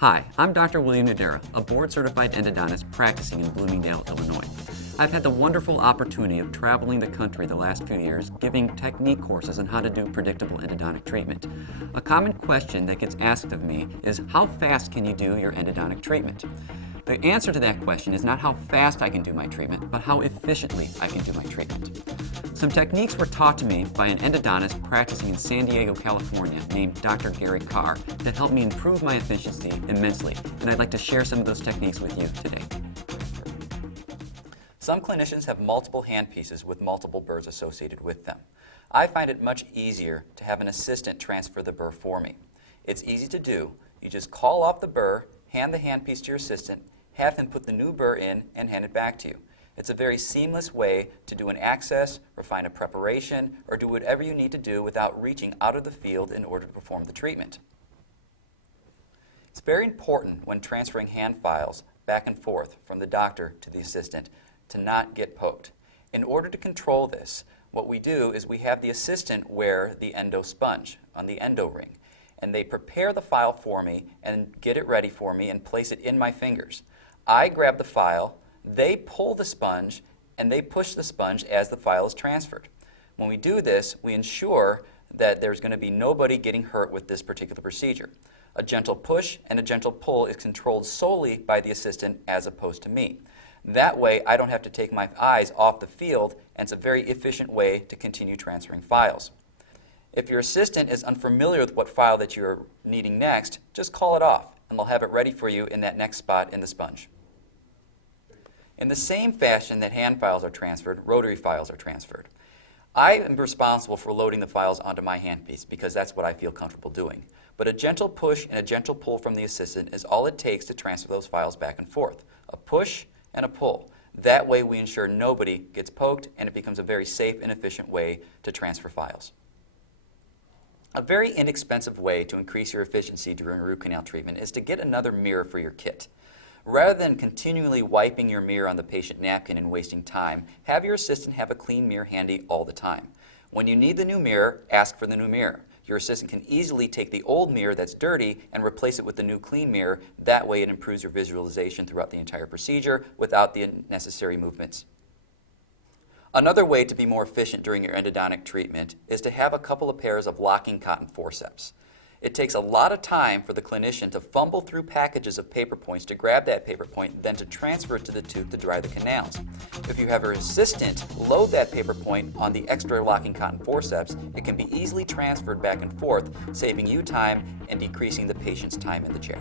Hi, I'm Dr. William Nudera, a board-certified endodontist practicing in Bloomingdale, Illinois. I've had the wonderful opportunity of traveling the country the last few years, giving technique courses on how to do predictable endodontic treatment. A common question that gets asked of me is, how fast can you do your endodontic treatment? The answer to that question is not how fast I can do my treatment, but how efficiently I can do my treatment. Some techniques were taught to me by an endodontist practicing in San Diego, California, named Dr. Gary Carr, that helped me improve my efficiency immensely, and I'd like to share some of those techniques with you today. Some clinicians have multiple handpieces with multiple burrs associated with them. I find it much easier to have an assistant transfer the burr for me. It's easy to do. You just call off the burr, hand the handpiece to your assistant, have him put the new burr in, and hand it back to you. It's a very seamless way to do an access, refine a preparation, or do whatever you need to do without reaching out of the field in order to perform the treatment. It's very important when transferring hand files back and forth from the doctor to the assistant to not get poked. In order to control this, what we do is we have the assistant wear the endo sponge on the endo ring, and they prepare the file for me and get it ready for me and place it in my fingers. I grab the file, they pull the sponge, and they push the sponge as the file is transferred. When we do this, we ensure that there's going to be nobody getting hurt with this particular procedure. A gentle push and a gentle pull is controlled solely by the assistant as opposed to me. That way, I don't have to take my eyes off the field, and it's a very efficient way to continue transferring files. If your assistant is unfamiliar with what file that you're needing next, just call it off, and they'll have it ready for you in that next spot in the sponge. In the same fashion that hand files are transferred, rotary files are transferred. I am responsible for loading the files onto my handpiece because that's what I feel comfortable doing. But a gentle push and a gentle pull from the assistant is all it takes to transfer those files back and forth. A push and a pull. That way we ensure nobody gets poked, and it becomes a very safe and efficient way to transfer files. A very inexpensive way to increase your efficiency during root canal treatment is to get another mirror for your kit. Rather than continually wiping your mirror on the patient napkin and wasting time, have your assistant have a clean mirror handy all the time. When you need the new mirror, ask for the new mirror. Your assistant can easily take the old mirror that's dirty and replace it with the new clean mirror. That way it improves your visualization throughout the entire procedure without the necessary movements. Another way to be more efficient during your endodontic treatment is to have a couple of pairs of locking cotton forceps. It takes a lot of time for the clinician to fumble through packages of paper points to grab that paper point, then to transfer it to the tooth to dry the canals. If you have your assistant load that paper point on the extra locking cotton forceps, it can be easily transferred back and forth, saving you time and decreasing the patient's time in the chair.